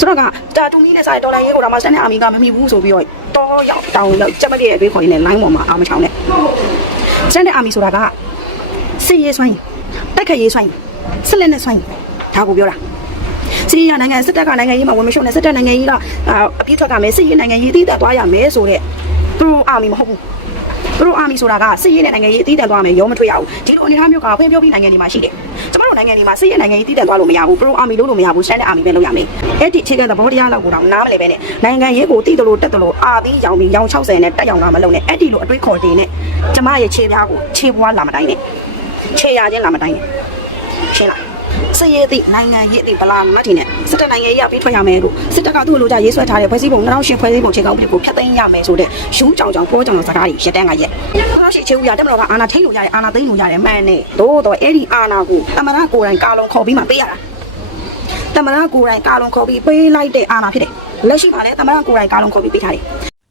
ဆိုတော့ကဒါတူမီနဲ့ဆိုင်ဒေါ်လာရေးကိုတော့မှစတဲ့အာမီကမမီဘူးဆိုပြီးတော့တော်ရောက်တောင်းလောက်ကြက်မတဲ့အတွေးခေါ်ရင်းနဲ့ line ပေါ်မှာအာမချောင်းနဲ့စတဲ့အာမီဆိုတာကစစ်ရေးဆွိုင်းတိုက်ခတ်ရေးဆွိုင်းစစ်လက်နဲ့ဆွိုင်းဒါကိုပြောတာစီးရီးယားနိုင်ငံစစ်တပ်ကနိုင်ငံရေးမှာဝင်မရှုံနဲ့စစ်တပ်နိုင်ငံရေးကအပြည့်ထွက်ကမယ်စစ်ရေးနိုင်ငံရေးတည်တက်သွားရမယ်ဆိုတဲ့သူတို့အာမီမဟုတ်ဘူးသူတို့အာမီဆိုတာကစစ်ရေးနဲ့နိုင်ငံရေးတည်တက်သွားမယ်ရောမထွေရဘူးဒီလိုအနေအထားမျိုးကဖွင့်ပြောပြီးနိုင်ငံတွေမှာရှိတယ်ကျမတို့ နိုင်ငံတွေမှာစစ်ရေးနိုင်ငံရေးတည်တက်သွားလို့မရဘူးပရိုအာမီလို့လို့မရဘူးရှမ်းတဲ့အာမီပဲလုပ်ရမယ်အဲ့ဒီအခြေခံသဘောတရားလောက်ကိုတော့နားမလည်ပဲနဲ့နိုင်ငံရေးကိုတည်တယ်လို့တက်တယ်လို့အာပြီးရောင်ပြီးရောင်60နဲ့တက်ရောင်လာမလုပ်နဲ့အဲ့ဒီလိုအတွေးခေါ်တင်နဲ့ကျမရဲ့ခြေပြားကိုခြေပွားလာမတိုင်းနဲ့ခြေရချင်းလာမတိုင်းနဲ့ရှင်းလား စည်ရည်သည့်နိုင်ငံရေးသည့်ဗလာမတ်တီနဲ့စစ်တပ်နိုင်ငံရေးအပြီးထွက်ရမယ်လို့စစ်တပ်ကသူ့လိုကြရေးဆွဲထားတဲ့ဖွဲ့စည်းပုံ2008ဖွဲ့စည်းပုံခြေကောက်ပြည်ကိုဖျက်သိမ်းရမယ်ဆိုတဲ့ယူးကြောင်ကြောင်ပေါ်ကြောင်ကြောင်စကားတွေရက်တန်းကရက်2008ချေဦးရတက်မတော်ကအာနာထိန်လို့ရတယ်အာနာသိမ်းလို့ရတယ်မှန်နဲ့သို့တော့အဲ့ဒီအာနာကိုတမရကိုယ်တိုင်ကာလုံခေါ်ပြီးမှပေးရတာတမရကိုယ်တိုင်ကာလုံခေါ်ပြီးပေးလိုက်တဲ့အာနာဖြစ်တယ်လက်ရှိမှာလည်းတမရကိုယ်တိုင်ကာလုံခေါ်ပြီးပေးထားတယ်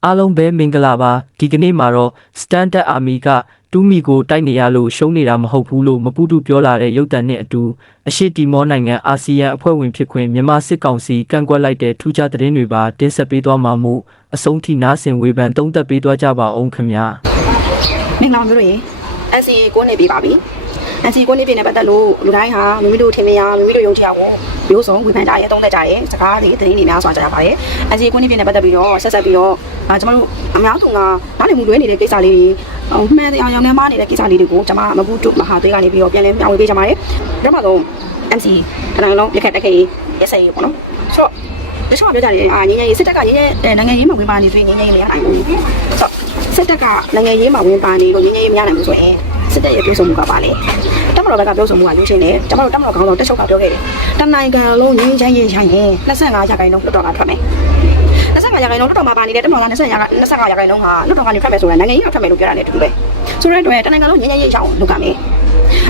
အားလုံးပဲမင်္ဂလာပါဒီကနေ့မှာတော့ Standard Army က တူးမီကိုတိုက်နေရလို့ရှုံးနေတာမဟုတ်ဘူးလို့မပူတူပြောလာတဲ့ရုပ်တံနဲ့အတူအရှိတီမောနိုင်ငံအာဆီယံအဖွဲ့ဝင်ဖြစ်ခွင့်မြန်မာစစ်ကောင်စီကန့်ကွက်လိုက်တဲ့ထူးခြားသတင်းတွေပါတင်ဆက်ပေးသွားမှာမို့အဆုံးထိနားဆင်ဝေဖန်သုံးသပ်ပေးသွားကြပါအောင်ခင်ဗျာမင်္ဂလာပါမျိုးတို့ရေ NC ကိုနေပြီပါပြီ NC ကိုနေပြီနဲ့ပတ်သက်လို့လူတိုင်းဟာမိမိတို့ထင်မြင်ရမိမိတို့ယုံကြည်ရကိုမျိုးစုံဝေဖန်ကြရဲသုံးသက်ကြရဲစကားတွေသတင်းတွေများစွာကြားရပါတယ် NC ကိုနေပြီနဲ့ပတ်သက်ပြီးတော့ဆက်ဆက်ပြီးတော့အာကျွန်တော်တို့အများစုကနားလည်မှုလွဲနေတဲ့ကိစ္စလေးတွေဟို မှန်တရားရောင်နေမှနေတဲ့ကိစ္စလေးတွေကိုကျွန်မမဘူးတုမဟာသွေးကနေပြီးတော့ပြန်လည်မျှဝေပေးကြပါတယ်ဒါမှမဟုတ် MC ခဏလုံးရက်ခက်တက်ခဲ့ရက်စက်ရေးပေါ့နော်ဆိုတော့တချို့ကပြောကြတယ်အာငင်းငယ်ရေးစစ်တပ်ကငင်းငယ်နိုင်ငံရေးမှာဝင်ပါနေဆိုရင်ငင်းငယ်ရေးမရနိုင်ဘူးဆိုတော့စစ်တပ်ကနိုင်ငံရေးမှာဝင်ပါနေလို့ငင်းငယ်ရေးမရနိုင်ဘူးဆိုရင်စစ်တပ်ရဲ့ပြောဆိုမှုကပါလေတမတော်ဘက်ကပြောဆိုမှုကရွှေရှင်တယ်ကျမတို့တမတော်ခေါင်းဆောင်တက်ချုပ်ကပြောခဲ့တယ်တနိုင်ငံလုံးငင်းချမ်းရေးရရင်25ရာခိုင်နှုန်းလွတ်တော်ကထွက်မယ် 25ရာခိုင်နှုန်းလွတ်တော်မှာပါနေတဲ့တမတော်က25ရာ25ရာခိုင်နှုန်းဟာလွတ်တော်ကနေထွက်မယ်ဆိုရင်နိုင်ငံရေးကထွက်မယ်လို့ပြောတာနဲ့တူတူပဲဆိုတဲ့အတွက်တနိုင်ငံလုံးငင်းချမ်းရေးရအောင်လုပ်ကြမယ်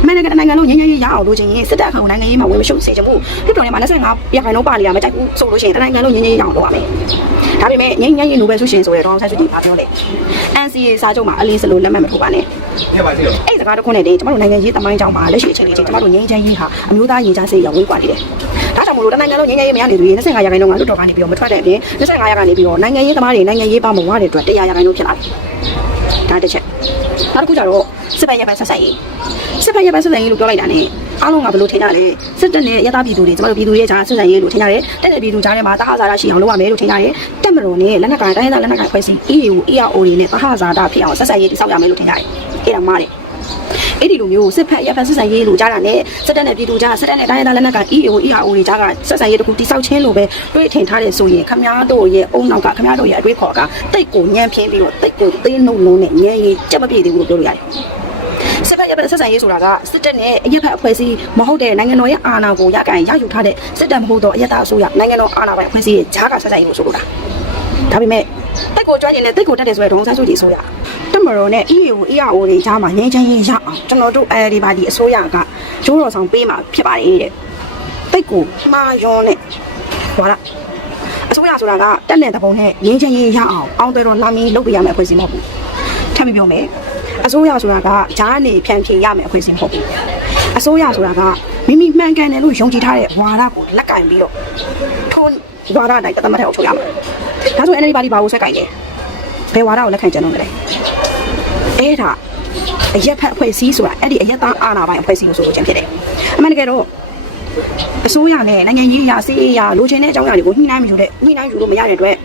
အမေရိကန်နိုင်ငံလုံးငြိမ်းချမ်းရေးရအောင်လို့ချင်းရင်စစ်တပ်အခါကိုနိုင်ငံရေးမှာဝင်မရှုပ်စေချင်ဘူးဖြစ်တော်နေမှာ25ရာခိုင်နှုန်းပါနေတာမကြိုက်ဘူးဆိုလို့ရှိရင်တနိုင်ငံလုံးငြိမ်းချမ်းရေးရအောင်လုပ်ရမယ်ဒါပေမဲ့ငြိမ်းချမ်းရေးနိုဘယ်ဆုရှင်ဆိုရတော့ဆန်းစုကြည်ပြောလဲ NCA စာချုပ်မှာအလင်းစလို့လက်မှတ်မထိုးပါနဲ့အဲ့စကားတခုနဲ့တည်းကျမတို့နိုင်ငံရေးတမိုင်းကြောင်မှာလက်ရှိအချိန်လေးချင်းကျမတို့ငြိမ်းချမ်းရေးဟာအမျိုးသားရင်ကြားစေးရဝေးကွာနေတယ်ဒါကြောင့်မလို့တနိုင်ငံလုံးငြိမ်းချမ်းရေးမရနေသူတွေ25ရာခိုင်နှုန်းကလွတ်တော်ကနေပြီးတော့မထွက်တဲ့အပြင်25ရာခိုင်နေပြီးတော့နိုင်ငံရေးသမားတွေနိုင်ငံရေးပါမဝတဲ့အတွက်100ရာခိုင်နှုန်းဖြစ်လာတယ်ဒါတစ်ချက်နောက်တစ်ခုကျတော့စစ်ပယ်ရပယ်ဆက်ဆက်ရေး စစ်ဘက်ရပန်းဆက်ဆက်ရေးလို့ပြောလိုက်တာ ਨੇ အားလုံးကဘယ်လိုထင်ကြလဲစစ်တပ်နဲ့ရသပြည်သူတွေကျမတို့ပြည်သူတွေကြားဆက်ဆံရေးလို့ထင်ကြတယ်တက်တဲ့ပြည်သူကြားထဲမှာတဟဇာတာရှိအောင်လုပ်ရမယ်လို့ထင်ကြတယ်တက်မတော်နဲ့လက်နက်ကိုင်တိုင်းဒေသလက်နက်ကိုင်ဖွဲ့စည်း EU EAO တွေနဲ့တဟဇာတာဖြစ်အောင်ဆက်ဆံရေးတိစောက်ရမယ်လို့ထင်ကြတယ်အဲ့ဒါမှားတယ်အဲ့ဒီလိုမျိုးစစ်ဖက်ရဖက်ဆက်ဆံရေးလို့ကြားတာနဲ့စစ်တပ်နဲ့ပြည်သူကြားစစ်တပ်နဲ့တိုင်းဒေသလက်နက်ကိုင် EAO EAO တွေကြားကဆက်ဆံရေးတခုတိစောက်ချင်းလို့ပဲတွေးထင်ထားတယ်ဆိုရင်ခမားတို့ရဲ့အုံနောက်ကခမားတို့ရဲ့အတွေးခေါ်ကတိတ်ကိုညံပြင်းပြီးတော့တိတ်ကိုသေးနှုတ်လုံးနဲ့ညံရည်ကြက်မပြေသေးဘူးလို့ပြောလို့ရတယ် စစ်ဖက်ရဖက်ဆက်ဆံရေးဆိုတာကစစ်တပ်နဲ့အရက်ဖက်အဖွဲ့အစည်းမဟုတ်တဲ့နိုင်ငံတော်ရဲ့အာဏာကိုရကန်ရယူထားတဲ့စစ်တပ်မဟုတ်တော့အရက်သားအစိုးရနိုင်ငံတော်အာဏာပိုင်အဖွဲ့အစည်းရဲ့ဂျားကဆက်ဆံရေးလို့ဆိုလိုတာဒါပေမဲ့တက်ကိုကျွမ်းကျင်တဲ့တက်ကိုတက်တယ်ဆိုတဲ့ဒေါင်းဆန်းစုကြည်အစိုးရတက်မတော်နဲ့ EAO EAO တွေဂျားမှာငင်းချမ်းရေးရအောင်ကျွန်တော်တို့အဲဒီပါဒီအစိုးရကကျိုးတော်ဆောင်ပေးမှာဖြစ်ပါတယ်တဲ့တက်ကိုမှားရောနဲ့ဟောလားအစိုးရဆိုတာကတက်တဲ့တပုံနဲ့ငင်းချမ်းရေးရအောင်အောင်းတယ်တော့လာမီလုပ်ပြရမယ့်အဖွဲ့အစည်းမဟုတ်ဘူးထပ်ပြီးပြောမယ် အစိုးရဆိုတာကဂျားနေဖြန့်ဖြေရမယ်အဖွဲ့အစည်းမဟုတ်ဘူးအစိုးရဆိုတာကမိမိမှန်ကန်တယ်လို့ယုံကြည်ထားတဲ့ဝါဒကိုလက်ကင်ပြီးတော့ထုံးဝါဒတိုင်းတသမတ်ထဲအောင်ချုပ်ရမယ်ဒါဆို NLD ပါတီဘာကိုဆွဲကင်လဲဘယ်ဝါဒကိုလက်ခံကြံတော့လဲအဲ့ဒါအရက်ဖက်အဖွဲ့အစည်းဆိုတာအဲ့ဒီအရက်သားအာဏာပိုင်အဖွဲ့အစည်းကိုဆိုလို့ချင်းဖြစ်တယ်အမှန်တကယ်တော့အစိုးရနဲ့နိုင်ငံရေးအရာစီးရေးအရာလိုချင်တဲ့အကြောင်းအရာတွေကိုညှိနှိုင်းမယူတဲ့ညှိနှိုင်းယူလို့မရတဲ့အတွက်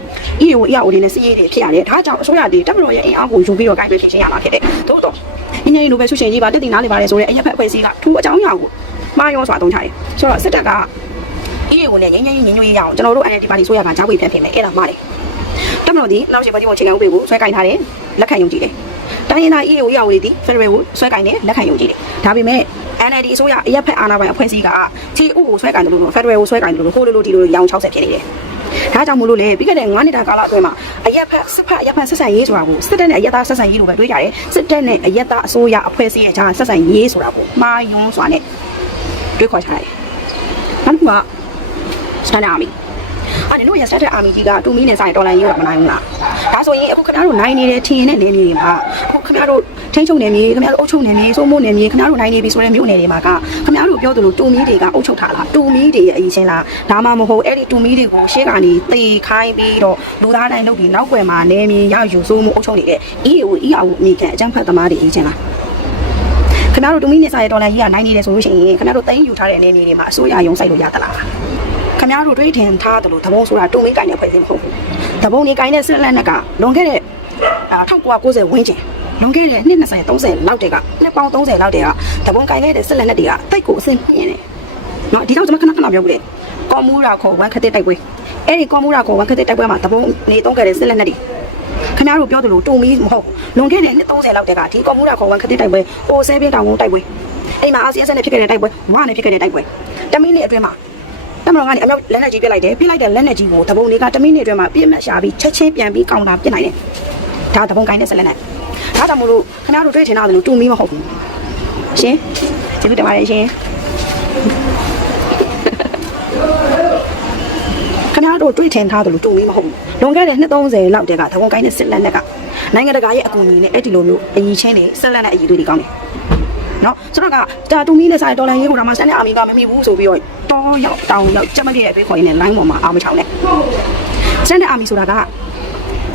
EAO EAO တွေနဲ့စီးရေးတွေဖြစ်ရတယ်ဒါကြောင့်အစိုးရတွေတပ်မတော်ရဲ့အင်အားကိုယူပြီးတော့ကိုင်တွယ်ဖြေရှင်းရမှာဖြစ်တယ်သို့တော့ညဉ့်ညဉ့်လိုပဲဆုရှင်ကြီးပါတက်တည်နားလေပါတယ်ဆိုတဲ့အရက်ဖက်အဖွဲ့အစည်းကထူးအကြောင်းအရာကိုမှားရောစွာအသုံးချတယ်ဆိုတော့စစ်တပ်က EAO နဲ့ငញ្ញညဉ့်ညဉ့်ညွှန်ရအောင်ကျွန်တော်တို့ NLD ပါတီဆိုရကကြားဝေဖြန့်ဖြစ်မယ်အဲ့ဒါမှားတယ်တပ်မတော်ဒီနောက်ရှိပါတီပေါ်ချိန်ခံဥပဒေကိုဆွဲကင်ထားတယ်လက်ခံယုံကြည်တယ်တိုင်းရင်းသား EAO EAO တွေဒီ Federal ကိုဆွဲကင်တယ်လက်ခံယုံကြည်တယ်ဒါပေမဲ့ NLD အစိုးရအရက်ဖက်အာဏာပိုင်အဖွဲ့အစည်းက TU ကိုဆွဲကင်တယ်လို့ Federal ကိုဆွဲကင်တယ်လို့ဟိုလိုလိုဒီလိုရောင်60ဖြစ်နေတယ် ဒါကြောင့်မို့လို့လေပြီးခဲ့တဲ့9နှစ်တာကာလအတွင်းမှာအရက်ဖက်စစ်ဖက်အရက်ဖက်ဆက်ဆံရေးဆိုတာကိုစစ်တပ်နဲ့အရက်သားဆက်ဆံရေးလို့ပဲတွေးကြတယ်စစ်တပ်နဲ့အရက်သားအစိုးရအဖွဲ့အစည်းရဲ့ဂျာဆက်ဆံရေးဆိုတာကိုမှားယွန်းစွာနဲ့တွေးခေါ်ချတယ်နောက်တစ်ခုကစတန်အာမီ အာနင်တို့ရစတဲ့အာမီကြီးကတူမီနဲ့ဆိုင်ဒေါ်လာရေးရမနိုင်ဘူးလားဒါဆိုရင်အခုခင်ဗျားတို့နိုင်နေတဲ့ထင်နေတဲ့နေမြေတွေမှာအခုခင်ဗျားတို့ထင်းချုံနေမြေခင်ဗျားတို့အုပ်ချုပ်နေမြေစိုးမိုးနေမြေခင်ဗျားတို့နိုင်နေပြီဆိုတဲ့မြို့နယ်တွေမှာကခင်ဗျားတို့ပြောသလိုတူမီတွေကအုပ်ချုပ်ထားလားတူမီတွေရဲ့အရင်ချင်းလားဒါမှမဟုတ်အဲ့ဒီတူမီတွေကိုရှေ့ကနေတေခိုင်းပြီးတော့လူသားတိုင်းလုပ်ပြီးနောက်ွယ်မှာနေမြေရယူစိုးမိုးအုပ်ချုပ်နေတဲ့ EAO EAO အမိကန်အကြမ်းဖက်သမားတွေအရင်ချင်းလားခင်ဗျားတို့တူမီနေစာရဲ့ဒေါ်လာကြီးကနိုင်နေတယ်ဆိုလို့ရှိရင်ခင်ဗျားတို့တိုင်းယူထားတဲ့အနေမြေတွေမှာအစိုးရရုံးစိုက်လို့ရသလား ခင်ဗျားတို့တွေးထင်ထားတယ်လို့သဘုံဆိုတာတူမီကိုင်းတဲ့ဖွဲ့စည်းမဟုတ်ဘူးသဘုံနေကိုင်းတဲ့ဆက်လက်နဲ့ကလွန်ခဲ့တဲ့1990ဝန်းကျင်လွန်ခဲ့တဲ့နှစ်20 30လောက်တည်းကနှစ်ပေါင်း30လောက်တည်းကသဘုံကိုင်းခဲ့တဲ့ဆက်လက်နဲ့တွေကတိတ်ကိုအဆင်ပြေနေတယ်နော်ဒီတော့ကျွန်မခဏခဏပြောပြတယ်ကော်မူရာခေါ်ဝမ်ခတဲ့တိုက်ပွဲအဲ့ဒီကော်မူရာခေါ်ဝမ်ခတဲ့တိုက်ပွဲမှာသဘုံနေသုံးခဲ့တဲ့ဆက်လက်နဲ့တွေခင်ဗျားတို့ပြောသလိုတုံမီမဟုတ်လွန်ခဲ့တဲ့နှစ်30လောက်တည်းကဒီကွန်မူလာခေါ်ဝန်ခတိတိုက်ပွဲပိုဆဲပြင်းတောင်ကုန်းတိုက်ပွဲအိမ်မှာအာဆီယံဆက်နဲ့ဖြစ်ခဲ့တဲ့တိုက်ပွဲဝါနဲ့ဖြစ်ခဲ့တဲ့တိုက်ပွဲတမီးနေ့အတွင်းမှာ တမတော်ကနေအမြောက်လက်နဲ့ကြီးပြစ်လိုက်တယ်ပြစ်လိုက်တဲ့လက်နဲ့ကြီးကိုတပုံတွေကတမီးနေ့အတွင်းမှာပြစ်မှတ်ရှာပြီးချက်ချင်းပြန်ပြီးကောင်းတာပြစ်နိုင်တယ်ဒါတပုံကိုင်းတဲ့ဆက်လက်နဲ့ဒါကြောင့်မို့လို့ခင်ဗျားတို့တွေ့ချင်တာလို့တူမီမဟုတ်ဘူးရှင်ကျေးဇူးတင်ပါတယ်ရှင်ခင်ဗျားတို့တွေ့ထင်ထားတယ်လို့တူမီမဟုတ်ဘူးလွန်ခဲ့တဲ့နှစ်30လောက်တည်းကသဘုံကိုင်းတဲ့စစ်လက်နဲ့ကနိုင်ငံတကာရဲ့အကူအညီနဲ့အဲ့ဒီလိုမျိုးအကြီးချင်းတွေဆက်လက်နဲ့အကြီးတွေတွေကောင်းတယ် နော်ဆိုတော့ကဒါတူမီနဲ့ဆိုင်ဒေါ်လာရေးကိုဒါမှစတဲ့အာမီကမမိဘူးဆိုပြီးတော့တောရောက်တောင်ရောက်ကြက်မပြည့်ရဲ့ဘေးခေါ်ရင်းနဲ့ line ပေါ်မှာအောင်မချောင်းနဲ့စတဲ့အာမီဆိုတာက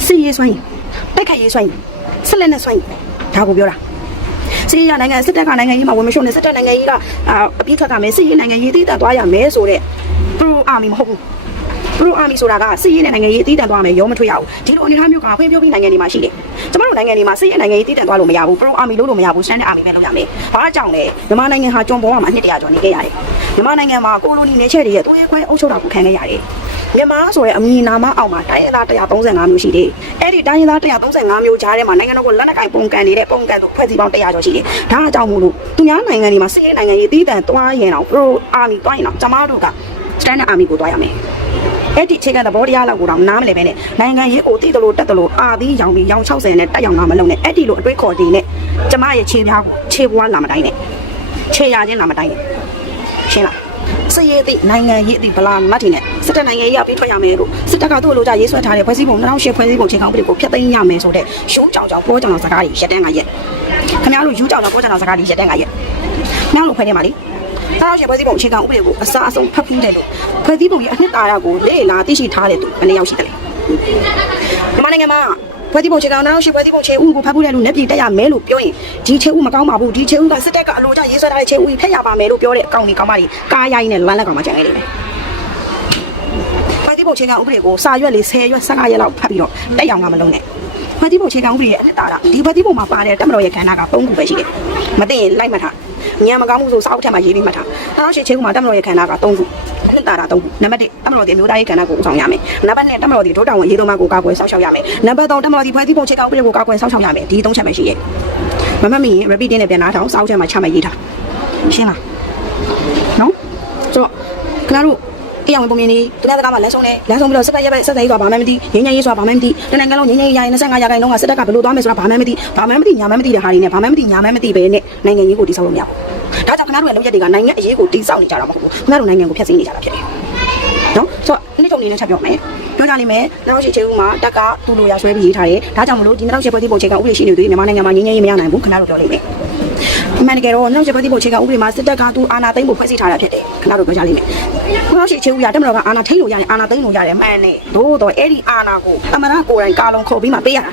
စစ်ရေးစွမ်းရည်တိုက်ခိုက်ရေးစွမ်းရည်ဆက်လက်နဲ့စွမ်းရည်ဒါကိုပြောတာစီးရနိုင်ငံစစ်တပ်ကနိုင်ငံရေးမှာဝင်မရှုံနဲ့စစ်တပ်နိုင်ငံရေးကအပြည့်ထွက်ကမယ်စစ်ရေးနိုင်ငံရေးတည်တတ်သွားရမယ်ဆိုတော့ pro army မဟုတ်ဘူး pro army ဆိုတာကစစ်ရေးနဲ့နိုင်ငံရေးတည်တံ့သွားမယ်ရောမထွေးရဘူးဒီလိုအနေအထားမျိုးကဖွံ့ဖြိုးပြီးနိုင်ငံတွေမှာရှိတယ်ကျမတို့နိုင်ငံတွေမှာစစ်ရေးနိုင်ငံရေးတည်တံ့သွားလို့မရဘူး pro army လို့လို့မရဘူး standard army ပဲလုပ်ရမယ်ဘာကြောင့်လဲမြန်မာနိုင်ငံဟာကျွန်ပေါ်မှာအနှစ်တရာကျော်နေခဲ့ရတယ်မြန်မာနိုင်ငံမှာကိုလိုနီနေချက်တွေရဲ့တွဲခွဲအုပ်ချုပ်တာကိုခံခဲ့ရတယ်မြန်မာဆိုရဲအမည်နာမအောင်မှာတိုင်းရင်းသား135မျိုးရှိတယ်။အဲ့ဒီတိုင်းရင်းသား135မျိုးကြားထဲမှာနိုင်ငံတော်ကိုလက်နက်ကိုင်ပုံကန်နေတဲ့ပုံကန်တို့ဖွဲ့စည်းပေါင်း100ကျော်ရှိတယ်။ဒါအကြောင်းမို့လို့သူများနိုင်ငံတွေမှာစစ်ရေးနိုင်ငံရေးတည်တံ့သွားရင်တော့ pro army သွားရင်တော့ကျမတို့က standard army ကိုသွားရမယ်။အဲ့ဒီအခြေခံသဘောတရားလောက်ကိုတော့နားမလည်ပဲနဲ့နိုင်ငံရေးကိုတည်တယ်လို့တက်တယ်လို့အာသီးရောင်ပြီးရောင်60နဲ့တက်ရောင်လာမလုံးနဲ့အဲ့ဒီလိုအတွေးခေါ်တည်နဲ့ကျမရဲ့ခြေပြားကိုခြေပွားလာမတိုင်းနဲ့ခြေရချင်းလာမတိုင်းနဲ့ရှင်းလားစရေးသည့်နိုင်ငံရေးသည့်ဗလာမတ်တီနဲ့စစ်တပ်နိုင်ငံရေးအပြီးထွက်ရမယ်လို့စစ်တပ်ကသူ့လိုကြရေးဆွဲထားတဲ့ဖွဲ့စည်းပုံ2008ဖွဲ့စည်းပုံချိန်ကောင်းပြည်ကိုဖျက်သိမ်းရမယ်ဆိုတဲ့ရှိုးကြောင်ကြောင်ပေါ်ကြောင်ကြောင်စကားတွေရက်တန်းကရက်ခင်ဗျားတို့ယူကြောင်ကြောင်ပေါ်ကြောင်ကြောင်စကားတွေရက်တန်းကရက်ခင်ဗျားတို့ဖွဲ့နေပါလေ တားရဖွဲ့စည်းပုံအခြေခံဥပဒေကိုအစားအဆုံးဖတ်ပြီးတယ်လို့ဖွဲ့စည်းပုံရဲ့အနှစ်သာရကိုလေ့လာသိရှိထားတဲ့သူဘယ်နှယောက်ရှိတယ်လဲမြန်မာနိုင်ငံမှာဖွဲ့စည်းပုံအခြေခံနောက်ရှိဖွဲ့စည်းပုံခြေဥကိုဖတ်ဖို့တဲ့လူနဲ့ပြည်တက်ရမယ်လို့ပြောရင်ဒီခြေဥမကောင်းပါဘူးဒီခြေဥကစစ်တပ်ကအလိုကျရေးဆွဲထားတဲ့ခြေဥကြီးဖက်ရပါမယ်လို့ပြောတဲ့အကောင့်ကြီးကောင်းပါလိကားရိုင်းနဲ့လမ်းလက်ကောင်မှကြံခဲ့တယ်ဖွဲ့စည်းပုံအခြေခံဥပဒေကိုစာရွက်လေး10ရွက်15ရက်လောက်ဖတ်ပြီးတော့တက်ရောင်ကမလုံးနဲ့ဖွဲ့စည်းပုံအခြေခံဥပဒေရဲ့အနှစ်သာရဒီဖွဲ့စည်းပုံမှာပါတဲ့တက်မတော်ရဲ့ခန္ဓာက၃ခုပဲရှိတယ်မသိရင်လိုက်မှတ်ထား ညံမကောင်းမှုဆိုစာအုပ်ထဲမှာရေးပြီးမှတ်ထား။နောက်ရှိချင်းကမှတက်မတော်ရဲ့ခန္ဓာက3ခု။အနှစ်သာရ3ခု။နံပါတ်1တက်မတော်ရဲ့အမျိုးသားရေးခန္ဓာကိုဦးဆောင်ရမယ်။နံပါတ်2တက်မတော်ရဲ့ဒုတောင်ဝင်ရေးတော်မှကိုကာကွယ်စောင့်ရှောက်ရမယ်။နံပါတ်3တက်မတော်ရဲ့ဖွဲ့စည်းပုံအခြေခံဥပဒေကိုကာကွယ်စောင့်ရှောက်ရမယ်။ဒီ3ချက်ပဲရှိရဲ့။မမှတ်မိရင် repeat နဲ့ပြန်နားထောင်စာအုပ်ထဲမှာချမှတ်ရေးထား။ရှင်းလား။နော်။ဆိုတော့ခင်ဗျားတို့ အေးအောင်ပုံမြင်နေသူများစကားမှာလမ်းဆုံးနေလမ်းဆုံးပြီးတော့စစ်တပ်ရဲ့ပဲစစ်တပ်ရေးဆိုတာဘာမှမသိငင်းငင်းရေးဆိုတာဘာမှမသိတနင်္ဂနွေလုံးငင်းငင်းရေးရရင်25ရာခိုင်နှုန်းကစစ်တပ်ကဘယ်လိုသွားမယ်ဆိုတာဘာမှမသိဘာမှမသိညာမှမသိတဲ့ဟာတွေနဲ့ဘာမှမသိညာမှမသိပဲနဲ့နိုင်ငံရေးကိုတိစောက်လို့မရဘူးဒါကြောင့်ခင်ဗျားတို့ရဲ့လုပ်ရက်တွေကနိုင်ငံအရေးကိုတိစောက်နေကြတာမဟုတ်ဘူးခင်ဗျားတို့နိုင်ငံကိုဖျက်ဆီးနေကြတာဖြစ်တယ်နော်ဆိုတော့နေ့တုံနေနဲ့ချက်ပြောမယ်ပြောကြလိမ့်မယ်နောက်ရှိချေဦးမှာတက်ကတူလိုရဆွဲပြီးရေးထားတယ်ဒါကြောင့်မလို့ဒီနောက်ရှိဖွဲ့စည်းပုံချိန်ကဥပဒေရှိနေသူမြန်မာနိုင်ငံမှာငင်းငင်းရေးမရနိုင်ဘူးခင်ဗျားတို့ပြောလိမ့်မယ် အမှန်တကယ်တော့နောက်ရှိဖွဲ့စည်းပုံချိန်ကဥပဒေမှာစစ်တပ်ကသူအာဏာသိမ်းဖို့ဖွဲ့စည်းထားတာဖြစ်တယ်ခင်ဗျားတို့ပြောကြလိမ့်မယ်နောက်ရှိချေဦးရတက်မတော်ကအာဏာထိန်းလို့ရတယ်အာဏာသိမ်းလို့ရတယ်မှန်တယ်သို့တော့အဲ့ဒီအာဏာကိုအမှန်တကိုယ်တိုင်ကာလုံခေါ်ပြီးမှပေးရတာ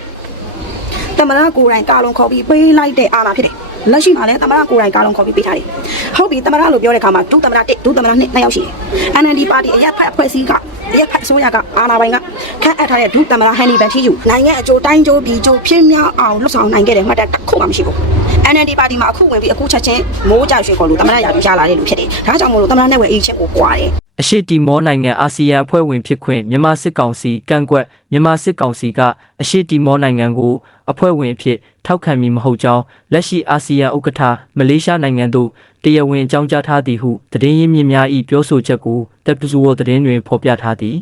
တမရကိုယ်တိုင်ကာလုံခေါ်ပြီးပေးလိုက်တဲ့အာဏာဖြစ်တယ်။ လက်ရှိမှာလည်းတမရကိုယ်တိုင်ကာလုံခေါ်ပြီးပေးထားတယ်။ဟုတ်ပြီတမရလို့ပြောတဲ့အခါမှာဒုတမရ1ဒုတမရ2နှစ်ယောက်ရှိတယ်။ NLD ပါတီအရက်ဖက်အဖွဲ့အစည်းကအရက်ဖက်အစိုးရကအာဏာပိုင်ကခန့်အပ်ထားတဲ့ဒုတမရဟန်နီဗန်ချီယူနိုင်ငံအကျိုးတိုင်းကျိုးပြည်ကျိုးဖြစ်များအောင်လှုပ်ဆောင်နိုင်ခဲ့တဲ့မှတ်တမ်းတစ်ခုမှမရှိဘူး။ NLD ပါတီမှာအခုဝင်ပြီးအခုချက်ချင်းမိုးကြရွှေခေါ်လို့တမရရာရလာတဲ့လူဖြစ်တယ်။ဒါကြောင့်မို့လို့တမရနဲ့ဝယ်အေးချက်ကိုကြွားတယ်အရှိတီမောနိုင်ငံအာဆီယံအဖွဲ့ဝင်ဖြစ်ခွင့်မြန်မာစစ်ကောင်စီကန့်ကွက်မြန်မာစစ်ကောင်စီကအရှိတီမောနိုင်ငံကို အဖွဲ့ဝင်အဖြစ်ထောက်ခံမည်မဟုတ်ကြောင်းလက်ရှိအာဆီယံဥက္ကဋ္ဌမလေးရှားနိုင်ငံသို့တရားဝင်အကြောင်းကြားထားသည်ဟုသတင်းရင်းမြစ်များ၏ပြောဆိုချက်ကိုတပ်ပစုဝသတင်းတွင်ဖော်ပြထားသည်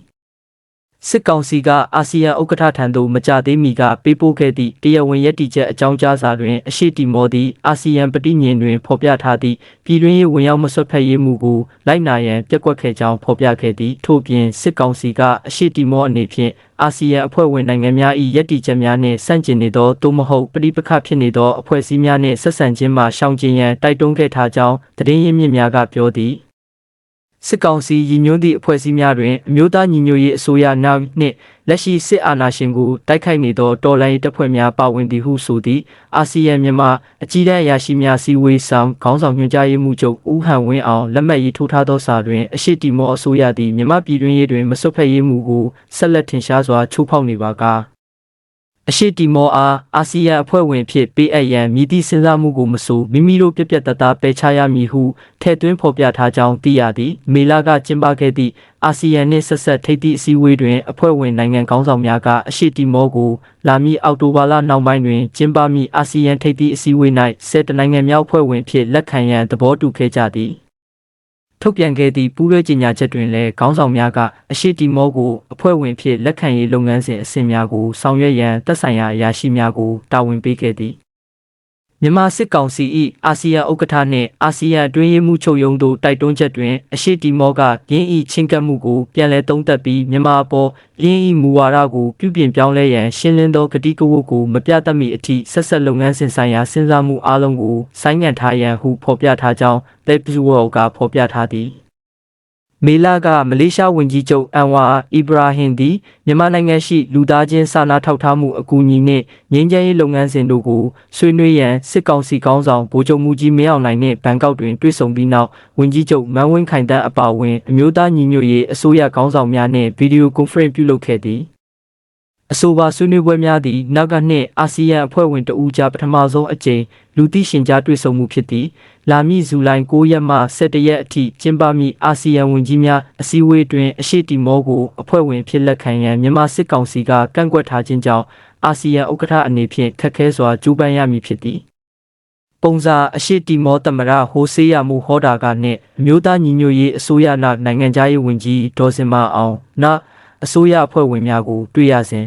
စစ်ကောင်စီကအာဆီယံဥက္ကဋ္ဌထံသို့မကြသေးမီကပေးပို့ခဲ့သည့်တရားဝင်ရည်တည်ချက်အကြောင်းကြားစာတွင်အရှိတီမောသည့်အာဆီယံပဋိညာဉ်တွင်ဖော်ပြထားသည့်ပြည်တွင်းရေးဝင်ရောက်မဆွတ်ဖက်ရေးမှုကိုလိုက်နာရန်ပြက်ကွက်ခဲ့ကြောင်းဖော်ပြခဲ့သည်ထို့ပြင်စစ်ကောင်စီကအရှိတီမောအနေဖြင့်အာဆီယံအဖွဲ့ဝင်နိုင်ငံများ၏ရည်တည်ချက်များနှင့်ဆန့်ကျင်နေသောသို့မဟုတ်ပဋိပက္ခဖြစ်နေသောအဖွဲ့အစည်းများနှင့်ဆက်ဆံခြင်းမှရှောင်ကျဉ်ရန်တိုက်တွန်းခဲ့ထားကြောင်းသတင်းရင်းမြစ်များကပြောသည် စစ်ကောင်စီရည်ညွှန်းသည့်အဖွဲ့အစည်းများတွင်အမျိုးသားညီညွတ်ရေးအစိုးရနောက်နှင့်လက်ရှိစစ်အာဏာရှင်ကိုတိုက်ခိုက်နေသောတော်လှန်ရေးတပ်ဖွဲ့များပါဝင်သည်ဟုဆိုသည့်အာဆီယံမြန်မာအကြီးတန်းအရာရှိများစီဝေးဆောင်ခေါင်းဆောင်ညွှန်ကြားရေးမှူးချုပ်ဦးဟန်ဝင်းအောင်လက်မှတ်ရေးထိုးထားသောစာတွင်အရှိတီမောအစိုးရသည်မြန်မာပြည်တွင်းရေးတွင်မစွတ်ဖက်ရေးမှုကိုဆက်လက်ထင်ရှားစွာချိုးဖောက်နေပါက အရှိတီမောအားအာဆီယံအဖွဲ့ဝင်ဖြစ်ပေးအပ်ရန်မြည်သည့်စဉ်းစားမှုကိုမဆိုမိမိတို့ပြက်ပြက်တသားပယ်ချရမည်ဟုထည့်သွင်းဖော်ပြထားကြောင်းသိရသည် မေလာကကျင်းပခဲ့သည့်အာဆီယံနှင့်ဆက်ဆက်ထိပ်သည့်အစည်းအဝေးတွင်အဖွဲ့ဝင်နိုင်ငံခေါင်းဆောင်များကအရှိတီမောကိုလာမည့်အောက်တိုဘာလနောက်ပိုင်းတွင်ကျင်းပမည့်အာဆီယံထိပ်သည့်အစည်းအဝေး၌ဆယ်တနိုင်ငံမြောက်အဖွဲ့ဝင်ဖြစ်လက်ခံရန်သဘောတူခဲ့ကြသည် ထုတ်ပြန်ခဲ့သည့်ပူးတွဲကြေညာချက်တွင်လည်းခေါင်းဆောင်များကအရှိတီမောကိုအဖွဲ့ဝင်ဖြစ်လက်ခံရေးလုပ်ငန်းစဉ်အဆင့်များကိုဆောင်ရွက်ရန်သက်ဆိုင်ရာအရာရှိများကိုတာဝန်ပေးခဲ့သည် မြန်မာစစ်ကောင်စီ၏အာဆီယံဥက္ကဋ္ဌနှင့်အာဆီယံအတွင်းရေးမှူးချုပ်ရုံးတို့တိုက်တွန်းချက်တွင်အရှိတီမောကရင်းဤချင်းကပ်မှုကိုပြန်လည်သုံးသပ်ပြီးမြန်မာအပေါ်ရင်းဤမူဝါဒကိုပြုပြင်ပြောင်းလဲရန်ရှင်းလင်းသောကတိကဝတ်ကိုမပြတ်တမီအထိဆက်ဆက်လုပ်ငန်းစဉ်ဆိုင်ရာစဉ်းစားမှုအလုံးကိုဆိုင်းငံ့ထားရန်ဟုဖော်ပြထားကြောင်း Pepsi World ကဖော်ပြထားသည် မေလာကမလေးရှားဝန်ကြီးချုပ်အန်ဝါအီဘရာဟင်သည်မြန်မာနိုင်ငံရှိလူသားချင်းစာနာထောက်ထားမှုအကူအညီနှင့်ငြိမ်းချမ်းရေးလုပ်ငန်းစဉ်တို့ကိုဆွေးနွေးရန်စစ်ကောင်စီကောင်းဆောင်ဗိုလ်ချုပ်မူကြီးမင်းအောင်လှိုင်နှင့်ဘန်ကောက်တွင်တွေ့ဆုံပြီးနောက်ဝန်ကြီးချုပ်မန်ဝင်းခိုင်တန်းအပါအဝင်အမျိုးသားညီညွတ်ရေးအစိုးရကောင်းဆောင်များနှင့်ဗီဒီယိုကွန်ဖရင့်ပြုလုပ်ခဲ့သည် အဆိုပါဆွေးနွေးပွဲများသည့်နောက်ကနှစ်အာဆီယံအဖွဲ့ဝင်တဦးကြားပထမဆုံးအကြိမ်လူသိရှင်ကြားတွေ့ဆုံမှုဖြစ်သည်လာမည့်ဇူလိုင်9ရက်မှ17ရက်အထိကျင်းပမည့်အာဆီယံဝန်ကြီးများအစည်းအဝေးတွင်အရှိတီမောကိုအဖွဲ့ဝင်ဖြစ်လက်ခံရန်မြန်မာစစ်ကောင်စီကကန့်ကွက်ထားခြင်းကြောင့်အာဆီယံဥက္ကဋ္ဌအနေဖြင့်ခက်ခဲစွာကြိုးပမ်းရမည်ဖြစ်သည်ပုံစာအရှိတီမောတမရဟိုဆေးရမှုဟောတာကနှင့်အမျိုးသားညီညွတ်ရေးအစိုးရနာနိုင်ငံသားရေးဝန်ကြီးဒေါ်စင်မအောင်နာအစိုးရအဖွဲ့ဝင်များကိုတွေ့ရစဉ်